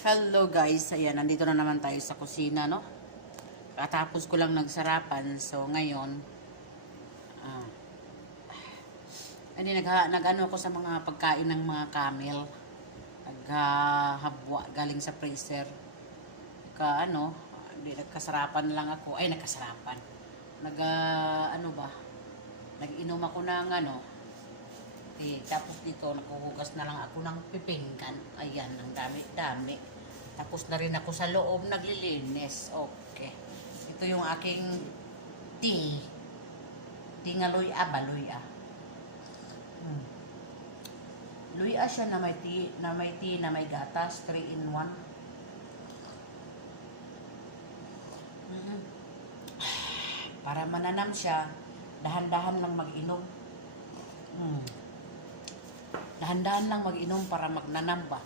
Hello guys, ayan, nandito na naman tayo sa kusina, no? Katapos ko lang nagsarapan, so ngayon, ah, nag-ano ko sa mga pagkain ng mga camel. Naghabwa galing sa freezer. Nagkasarapan lang ako. Ay, nagkasarapan. Nag-inom ako ng tapos dito, nakuhugas na lang ako ng pipinggan. Ayan, ang dami-dami. Tapos na rin ako sa loob, naglilinis. Okay. Ito yung aking tea. Tea nga luya ba? Luya. Luya siya na may tea, na may gatas, 3 in 1. Para mananam siya, dahan-dahan lang mag-inom. Dahan-dahan lang mag-inom para magnanam ba.